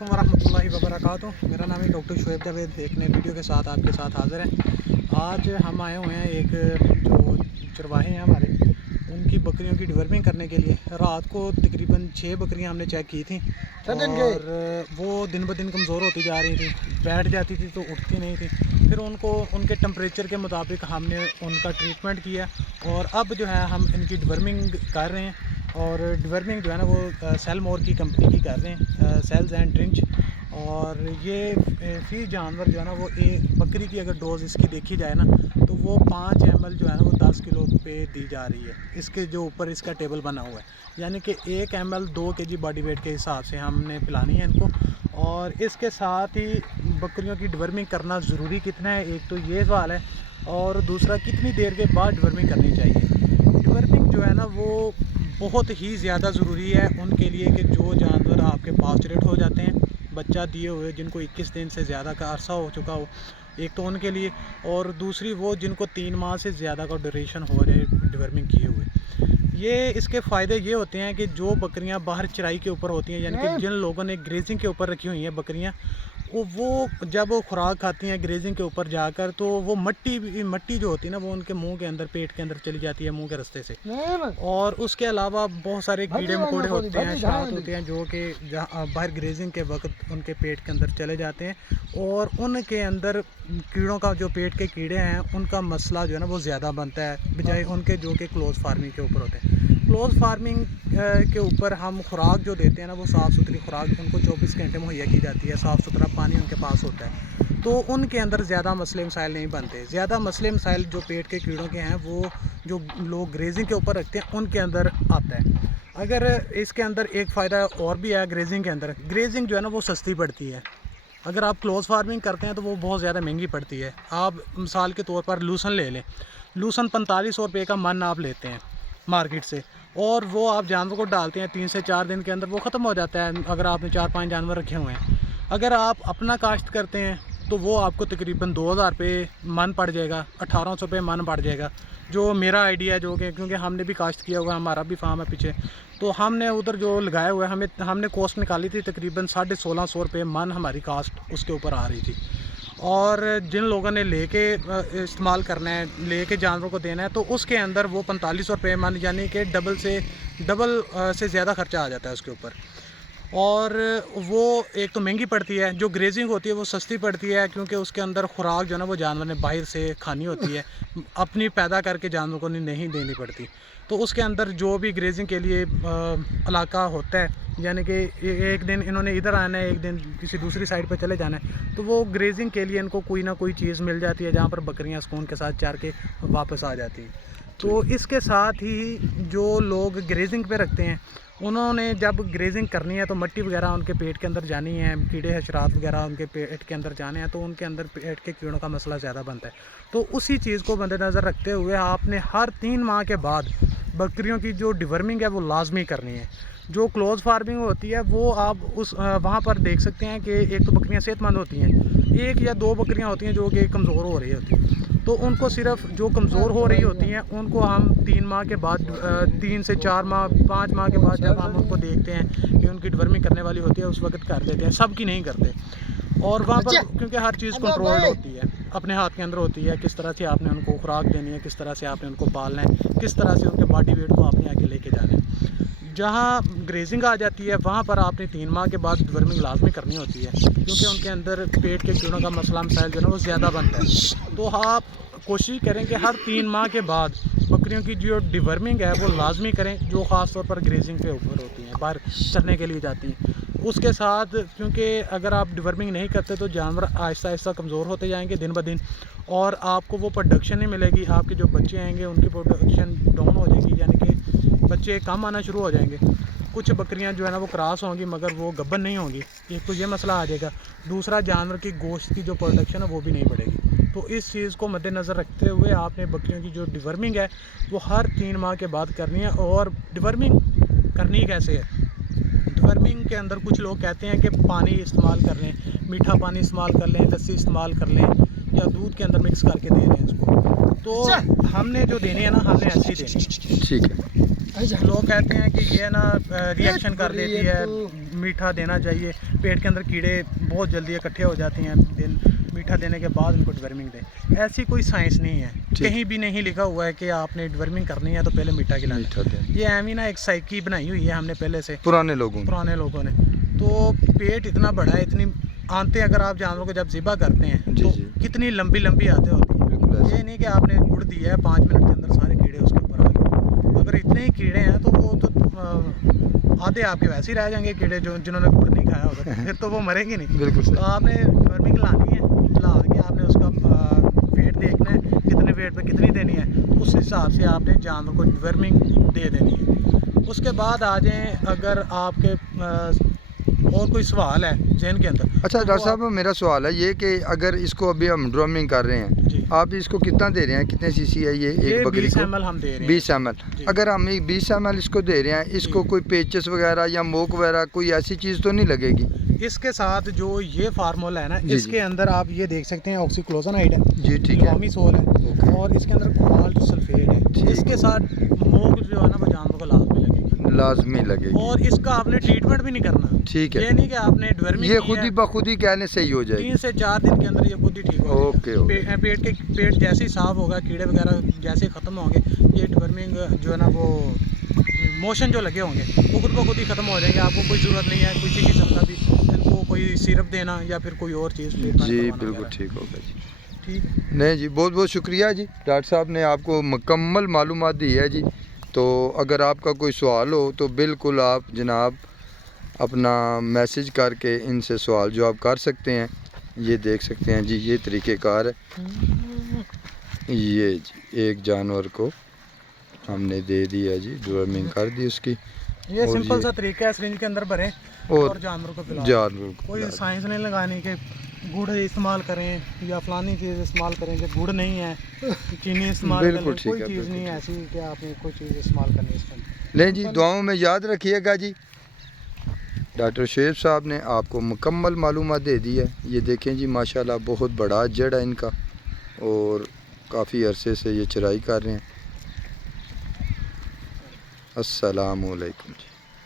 वरहमतुल्लाहि वबरकातुहू। मेरा नाम है डॉक्टर शुएब जावेद। एक नई वीडियो के साथ आपके साथ हाज़िर हैं। आज हम आए हुए हैं एक जो चरवाहे हैं हमारे, उनकी बकरियों की डिवर्मिंग करने के लिए। रात को तकरीबन 6 बकरियां हमने चेक की थी और वो दिन ब दिन कमज़ोर होती जा रही थी, बैठ जाती थी तो उठती नहीं थी। फिर उनको उनके टेम्परेचर के मुताबिक हमने उनका ट्रीटमेंट किया और अब जो है हम इनकी डिवर्मिंग कर रहे हैं। और डिवर्मिंग जो है ना वो सेलमोर की कंपनी की कर रहे हैं, सेल्स एंड ड्रिंच। और ये फी जानवर जो है ना वो बकरी की अगर डोज़ इसकी देखी जाए ना तो वो 5 ml जो है ना वो 10 किलो पे दी जा रही है। इसके जो ऊपर इसका टेबल बना हुआ है, यानी कि 1 ml 2 kg बॉडी वेट के हिसाब से हमने पिलानी है इनको। और इसके साथ ही बकरियों की डिवर्मिंग करना ज़रूरी कितना है, एक तो ये सवाल है, और दूसरा कितनी देर के बाद डिवर्मिंग करनी चाहिए। डिवर्मिंग जो है ना वो बहुत ही ज़्यादा ज़रूरी है उनके लिए कि जो जानवर आपके पास्चरेट हो जाते हैं, बच्चा दिए हुए, जिनको 21 दिन से ज़्यादा का अरसा हो चुका हो, एक तो उनके लिए, और दूसरी वो जिनको 3 माह से ज़्यादा का ड्यूरेशन हो रहे डिवर्मिंग किए हुए। ये इसके फ़ायदे ये होते हैं कि जो बकरियां बाहर चराई के ऊपर होती हैं, यानी कि जिन लोगों ने ग्रेजिंग के ऊपर रखी हुई हैं बकरियां, वो जब वो खुराक खाती हैं ग्रेजिंग के ऊपर जाकर, तो वो मट्टी जो होती है ना वो उनके मुंह के अंदर, पेट के अंदर चली जाती है मुंह के रास्ते से। और उसके अलावा बहुत सारे कीड़े मकोड़े होते हैं, शरात होते हैं, जो कि बाहर ग्रेजिंग के वक्त उनके पेट के अंदर चले जाते हैं और उनके अंदर कीड़ों का, जो पेट के कीड़े हैं उनका मसला जो है ना वो ज़्यादा बनता है बजाय उनके जो कि क्लोज फार्मिंग के ऊपर होते हैं। क्लोज फार्मिंग के ऊपर हम खुराक जो देते हैं ना वो साफ़ सुथरी खुराक उनको 24 घंटे मुहैया की जाती है, साफ़ सुथरा पानी उनके पास होता है, तो उनके अंदर ज़्यादा मसले मसाइल नहीं बनते। ज़्यादा मसले मसाइल जो पेट के कीड़ों के हैं वो जो लोग ग्रेजिंग के ऊपर रखते हैं उनके अंदर आता है। अगर इसके अंदर एक फ़ायदा और भी है, ग्रेजिंग के अंदर, ग्रेजिंग जो है ना वो सस्ती पड़ती है। अगर आप क्लोज फार्मिंग करते हैं तो वो बहुत ज़्यादा महंगी पड़ती है। आप मिसाल के तौर पर लूसन ले लें, लूसन 4500 रुपये का मन आप लेते हैं मार्केट से, और वो आप जानवर को डालते हैं 3 से 4 दिन के अंदर वो ख़त्म हो जाता है, अगर आपने 4-5 जानवर रखे हुए हैं। अगर आप अपना काश्त करते हैं तो वो आपको तकरीबन 2000 रुपये मन पड़ जाएगा, 1800 रुपये मन पड़ जाएगा। जो मेरा आइडिया है, जो कि क्योंकि हमने भी काश्त किया हुआ है, हमारा भी फार्म है पीछे, तो हमने उधर जो लगाया हुआ है, हमने कॉस्ट निकाली थी तकरीबन 1650 रुपये मन हमारी कास्ट उसके ऊपर आ रही थी। और जिन लोगों ने लेके इस्तेमाल करना है, लेके जानवरों को देना है, तो उसके अंदर वो 4500 रुपये मन, यानी कि डबल से ज़्यादा खर्चा आ जाता है उसके ऊपर। और वो एक तो महंगी पड़ती है, जो ग्रेजिंग होती है वो सस्ती पड़ती है, क्योंकि उसके अंदर खुराक जो है ना वो जानवर ने बाहर से खानी होती है, अपनी पैदा करके जानवर को नहीं देनी पड़ती। तो उसके अंदर जो भी ग्रेजिंग के लिए इलाका होता है, यानी कि एक दिन इन्होंने इधर आना है, एक दिन किसी दूसरी साइड पे चले जाना है, तो वो ग्रेजिंग के लिए इनको कोई ना कोई चीज़ मिल जाती है जहाँ पर बकरियाँ सुकून के साथ चर के वापस आ जाती हैं। तो इसके साथ ही जो लोग ग्रेजिंग पे रखते हैं, उन्होंने जब ग्रेजिंग करनी है तो मट्टी वगैरह उनके पेट के अंदर जानी है, कीड़े हशरात वगैरह उनके पेट के अंदर जाने हैं, तो उनके अंदर पेट के कीड़ों का मसला ज़्यादा बनता है। तो उसी चीज़ को मद्देनज़र रखते हुए आपने हर 3 माह के बाद बकरियों की जो डिवर्मिंग है वो लाजमी करनी है। जो क्लोज फार्मिंग होती है वो आप वहाँ पर देख सकते हैं कि एक तो बकरियाँ सेहतमंद होती हैं, 1 या 2 बकरियाँ होती हैं जो कि कमज़ोर हो रही होती हैं, तो उनको सिर्फ जो कमज़ोर हो रही होती हैं उनको हम 3 माह के बाद, 3 से 4 माह 5 माह के बाद जब हम उनको देखते हैं कि उनकी डिवर्मिंग करने वाली होती है, उस वक्त कर देते हैं, सबकी नहीं करते। और वहाँ पर क्योंकि हर चीज़ कंट्रोल्ड होती है, अपने हाथ के अंदर होती है, किस तरह से आपने उनको खुराक देनी है, किस तरह से आपने उनको पालना है, किस तरह से उनके बॉडी वेट को आपने आगे लेके जाना है। जहाँ ग्रेजिंग आ जाती है वहाँ पर आपने 3 माह के बाद डिवर्मिंग लाजमी करनी होती है, क्योंकि उनके अंदर पेट के कीड़ों का मसला मसाइल जो है ना वो ज़्यादा बनता है। तो आप कोशिश करें कि हर 3 माह के बाद बकरियों की जो डिवर्मिंग है वो लाजमी करें, जो ख़ास तौर पर ग्रेजिंग के ऊपर होती हैं, बाहर चरने के लिए जाती हैं। उसके साथ क्योंकि अगर आप डिवर्मिंग नहीं करते तो जानवर आहिस्ता आहिस्ता कमज़ोर होते जाएंगे दिन ब दिन, और आपको वो प्रोडक्शन नहीं मिलेगी, आपके जो बच्चे आएंगे उनकी प्रोडक्शन डाउन हो जाएगी, यानी कि बच्चे कम आना शुरू हो जाएंगे। कुछ बकरियां जो है ना वो क्रॉस होंगी मगर वो गब्बन नहीं होंगी, एक तो ये मसला आ जाएगा। दूसरा, जानवर की गोश्त की जो प्रोडक्शन है वो भी नहीं बढ़ेगी। तो इस चीज़ को मद्देनज़र रखते हुए आपने बकरियों की जो डिवर्मिंग है वो हर 3 माह के बाद करनी है। और डिवर्मिंग करनी कैसे है? डिवर्मिंग के अंदर कुछ लोग कहते हैं कि पानी इस्तेमाल कर लें, मीठा पानी इस्तेमाल कर लें, लस्सी इस्तेमाल कर लें, या दूध के अंदर मिक्स करके दे लें इसको। तो हमने जो देनी है ना, हमने ऐसी देनी है। ठीक है। लोग कहते हैं कि ये ना रिएक्शन कर देती है, मीठा देना चाहिए, पेट के अंदर कीड़े बहुत जल्दी इकट्ठे हो जाते हैं, मीठा देने के बाद उनको डिवर्मिंग दें। ऐसी कोई साइंस नहीं है, कहीं भी नहीं लिखा हुआ है कि आपने डिवर्मिंग करनी है तो पहले मीठा खिलाना। ये एम ही ना एक साइकी बनाई हुई है हमने पहले से, पुराने लोगों ने। तो पेट इतना बड़ा है, इतनी आंतें अगर आप जानवरों को जब ज़िबा करते हैं तो कितनी लंबी लंबी आंतें होती हैं। ये नहीं कि आपने गुड़ दिया है 5 मिनट के अंदर सारे कीड़े उसके ऊपर आ गए। अगर इतने ही कीड़े हैं तो वो तो आधे आपके वैसे ही रह जाएंगे कीड़े जिन्होंने गुड़ नहीं खाया होगा, फिर तो वो मरेंगे नहीं। बिल्कुल। तो आपने डिवर्मिंग लानी है, ला के आपने उसका वेट देखना है, कितने वेट पे कितनी देनी है, उस हिसाब से आपने जानवर को डिवर्मिंग दे देनी है। उसके बाद आ जाएँ अगर आपके और कोई सवाल है जहन के अंदर। अच्छा डॉक्टर साहब, मेरा सवाल है ये कि अगर इसको अभी हम डिवर्मिंग कर रहे हैं, आप इसको कितना दे रहे हैं, कितने सीसी है ये एक बकरी को? 20 ml हम दे रहे हैं। 20 ml। अगर हम 20 ml इसको दे रहे हैं, इसको कोई पेचेस वगैरह या मोक वगैरह कोई ऐसी चीज़ तो नहीं लगेगी? इसके साथ जो ये फार्मूला है ना, इसके अंदर आप ये देख सकते हैं ऑक्सीक्लोजनाइड है जी, ठीक है, अमीसोल है, और इसके अंदर कोबाल्ट सल्फेट है। इसके साथ मोक जो है ना वो जानवर को लाजमी लगेगी, और इसका आपने ट्रीटमेंट भी नहीं करना। ठीक है, ये नहीं कि आपने डिवर्मिंग ये खुद ही बखुद ही कहने से ही हो जाएगी, 3 से 4 दिन के अंदर ये खुद ही ठीक हो जाएगा। पेट जैसे ही साफ होगा, कीड़े वगैरह जैसे ही ख़त्म होंगे, ये डिवर्मिंग जो है ना वो मोशन जो लगे होंगे वो खुद ब खुद ही ख़त्म हो जाएंगे। आपको कोई ज़रूरत नहीं है किसी किस्म का भी इनको कोई सिरप देना या फिर कोई और चीज़। जी बिल्कुल ठीक होगा जी, ठीक नहीं जी, बहुत बहुत शुक्रिया जी, डॉक्टर साहब ने आपको मुकम्मल मालूमात दी है जी। तो अगर आपका कोई सवाल हो तो बिल्कुल आप जनाब अपना मैसेज करके इनसे सवाल जवाब कर सकते हैं। ये देख सकते हैं जी, ये तरीक़ेकार है। ये जी एक जानवर को हमने दे दिया जी, डिवर्मिंग कर दी उसकी। ये सिंपल सा तरीका है, सिरिंज के अंदर भरें और जानवर को पिलाएं। कोई साइंस नहीं लगानी कि गुड़ इस्तेमाल करें या फलानी चीज़ इस्तेमाल करें, जब गुड़ नहीं है चीनी इस्तेमाल करें, कोई चीज़ नहीं है ऐसी कि आपने कोई चीज़ इस्तेमाल करनी है इसके अंदर। नहीं जी, दुआओं में याद रखिएगा जी। डॉक्टर शुएब साहब ने आपको मुकम्मल मालूमात दे दी है। ये देखें जी माशाल्लाह बहुत बड़ा जड़ है इनका, और काफ़ी अरसे से ये चराई कर रहे हैं। अस्सलामु अलैकुम जी।